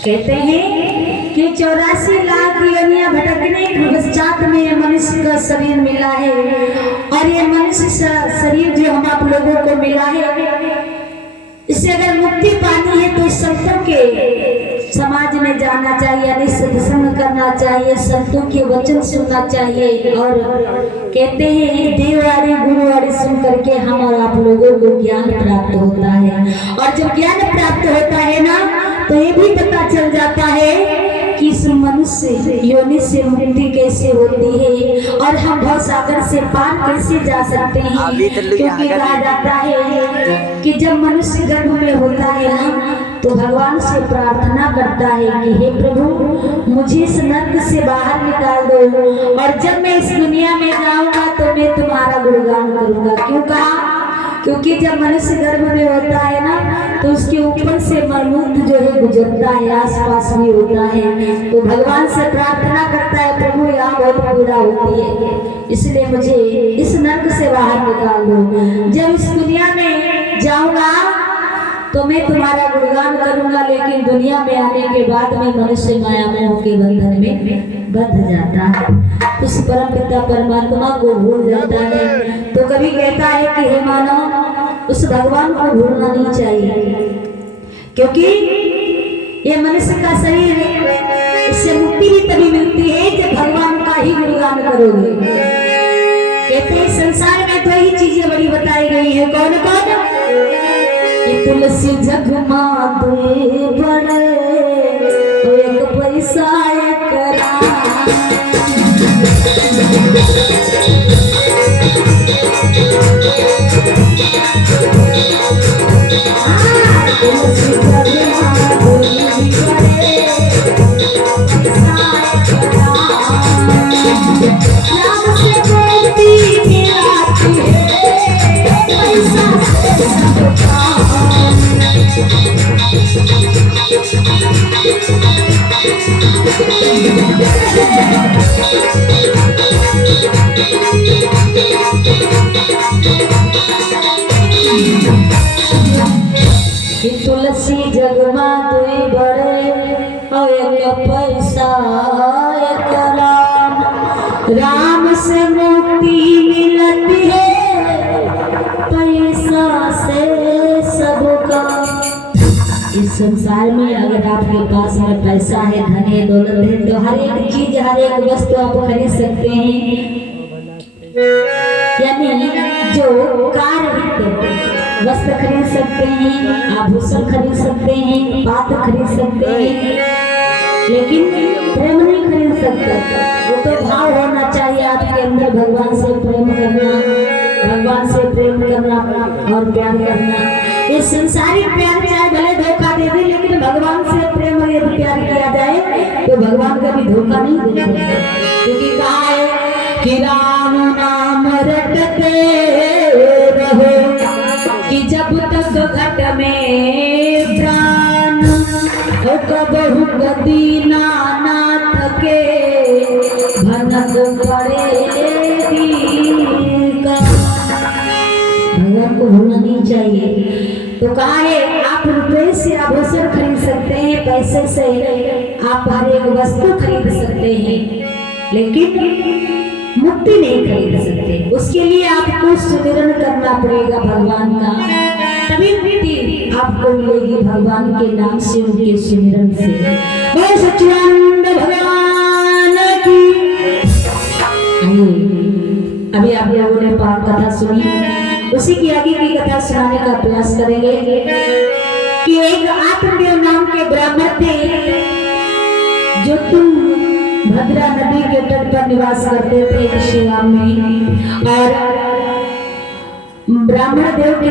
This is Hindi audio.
कहते हैं कि 84 लाख योनियां भटकने के पश्चात में ये मनुष्य का शरीर मिला है। और ये मनुष्य शरीर जो हम आप लोगों को मिला है, इससे अगर मुक्ति पानी है तो संतों के समाज में जाना चाहिए, यानी सत्संग करना चाहिए, संतों के वचन सुनना चाहिए। और कहते हैं देववारी गुरुवारी सुन करके हम और आप लोगों को ज्ञान प्राप्त होता है। और जब ज्ञान प्राप्त होता है ना, तो ये भी पता चल जाता है कि इस मनुष्य योनि से मुक्ति कैसे होती है और हम भव सागर से पार कैसे जा सकते हैं। क्योंकि कहा जाता है कि जब मनुष्य गर्भ में होता है ना, तो भगवान से प्रार्थना करता है कि हे प्रभु मुझे इस नरक से बाहर निकाल दो, और जब मैं इस दुनिया में जाऊंगा तो मैं तुम्हारा गुणगान करूंगा। क्यों कहा? क्योंकि जब मनुष्य गर्भ में होता है ना, तो उसके ऊपर से मरमूत्र जो है गुजरता है, आसपास भी होता है, तो भगवान से प्रार्थना करता है प्रभु यहाँ बहुत पीड़ा होती है, इसलिए मुझे इस नरक से बाहर निकाल दो। जब इस दुनिया में जाऊंगा तो मैं तुम्हारा गुणगान करूंगा, लेकिन दुनिया में आने के बाद में मनुष्य माया मोह के बंधन में बंध जाता है, उस परम पिता परमात्मा को भूल जाता है। तो कभी कहता है कि हे मानव उस भगवान को भूलना नहीं चाहिए, क्योंकि ये मनुष्य का शरीर है, इससे मुक्ति भी तभी मिलती है जब भगवान का ही गुणगान करोगे। कहते हैं संसार में दो ही चीजें बड़ी बताई गई है, कौन कौन? तुलसी जग माते बड़े एक पैसा एक तुलसी जगमा दुई बड़े और एक पैसा एक राम, राम से मुक्ति मिलती है पैसा से सबका। इस संसार में अगर आपके पास में पैसा है, धन है, दौलत है, तो हर एक चीज हर एक वस्तु आप खरीद सकते हैं, यानी जो कार्य वस्त्र खरीद सकते हैं, आभूषण खरीद सकते हैं, पात्र खरीद सकते हैं, लेकिन प्रेम नहीं खरीद सकते। वो तो भाव होना चाहिए आपके अंदर, भगवान से प्रेम करना, भगवान से प्रेम करना और प्यार करना। ये संसारिक प्यार चाहे भले धोखा दे दे, लेकिन भगवान से प्रेम और यदि प्यार किया जाए तो भगवान कभी धोखा नहीं देते। क्योंकि कहा है कि राम नाम रटते रहो कि जब तक घट में प्राण कबहु गति ना थके, भनक पड़ेगी। भगवान को भूलना नहीं चाहिए। तो कहा है आप रुपये से आभूषण खरीद सकते हैं, पैसे से आप हर एक वस्तु खरीद सकते हैं, लेकिन मुक्ति नहीं खरीद सकते। उसके लिए आपको सुमिरन करना पड़ेगा भगवान का, तभी मुक्ति आपको मिलेगी भगवान के नाम से, उनके सुमिरन से। बोल सच्चिदानंद भगवान की। अभी आप लोगों ने पाठ कथा सुनी, उसी की आगे की कथा सुनाने का प्रयास करेंगे। कि एक आत्मदेव नाम के ब्राह्मण थे, जो तुम भद्रा नदी के तट पर निवास करते थे शिवाम में, और ब्राह्मण देव के